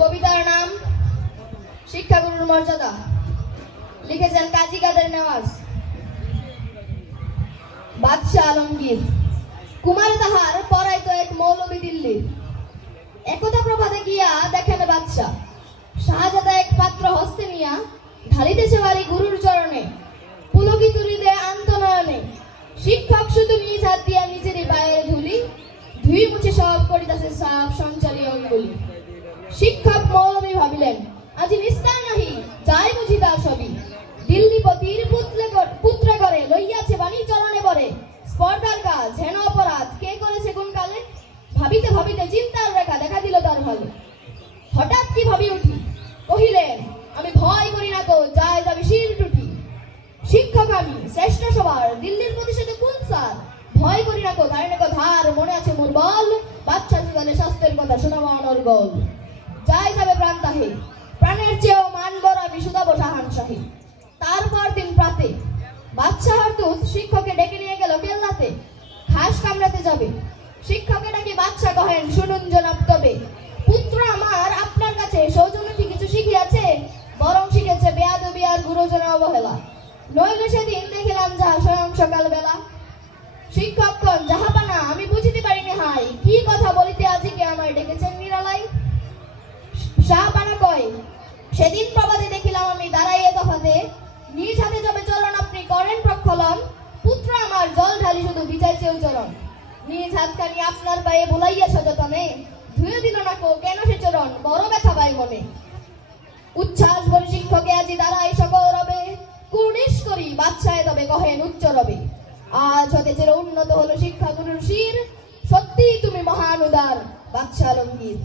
কবিতার নাম শিক্ষাগুরুর মর্যাদা, লিখেছেন কাজী কাদের নেওয়াজ। বাদশাহ আলমগীর কুমার তাহার পড়াইতো এক মৌলবী দিল্লির। একদা প্রভাতে গিয়া দেখেন বাদশাহ শাহজাদা এক পাত্র হস্তে নিয়া ঢালিতেছে বাড়ি গুরুর চরণে, পুলকি তুলিতে আন্তনয়নে। শিক্ষক শুধু নিজ হাত দিয়া নিজেরই পায়ের ধুলি ধুই মুছে সব করিতেছে সাফ সঞ্চারী অঙ্গুলি। শিক্ষক মৌলবী ভাবিলেন আজি নিস্তার নাহি, যাই বুঝি তার সবই। দিল্লিপতির পুত্রে করে লইয়াছে বাণী চরণে বরে। স্পর্ধার কাজ হেন অপরাধ কে করেছে কোন কালে, ভাবিতে ভাবিতে চিন্তার রেখা দেখা দিল তার ভালো। হঠাৎ কি ভাবি উঠি, কহিলেন আমি ভয় করি না তো, যায় যাবে শির টুটি। শিক্ষক আমি শ্রেষ্ঠ সবার, দিল্লির প্রতিশোধে কোন স্যার। ভয় করি না কো ধারণে কো ধার, মনে আছে মোর বল। বাচ্চা জীবনে স্বাস্থ্যের কথা শোনাবো অনর্গল। যায় যাবে প্রাণ তাহে, প্রাণের চেয়েও মান বড় আমি শুধাবো শাহানশাহী। তারপর দিন প্রাতে বাদশাহর দূত শিক্ষককে ডেকে নিয়ে গেল কেল্লাতে। ঘাস কামড়াতে যাবে, শিক্ষকে ডাকি বাদশাহ কহেন শুনুন জনাব তবে। পুত্র আমার আপনার কাছে সৌজন্য কি কিছু শিখিয়াছে, বরং শিখেছে বেয়াদবি আর গুরুজনে অবহেলা। নইলে সেদিন দেখিলাম যাহা স্বয়ং সকাল বেলা। শিক্ষকগণ জাহাপানা আমি বুঝিতে পারিনি হাই, কি কথা বলিতে আজিকে আমায় ডেকেছেন নিরালাই। শাহপানা কয় সেদিন প্রভাতে দেখিলাম আমি দাঁড়াইয়ে তফাতে, নিজ হাতে যবে চলন আপনি করেন প্রক্ষলন। পুত্র আমার জল ঢালি শুধু ভিজাইছে চরণ, নিজ হাতখানি আপনার পায়ে বোলাইয়া সযতনে। ধুয়ে দিল না কো কেন সে চরণ, বড় ব্যথা পাই মনে। উচ্ছ্বাস ভরে শিক্ষকে আজি দাঁড়াই সকল রবে, কুর্নিশ করি বাদশাহে তবে কহেন উচ্চ রবে। আজ হতে চির উন্নত হলো শিক্ষা গুরুর শির, সত্যি তুমি মহান উদার বাদশাহ আলমগীর।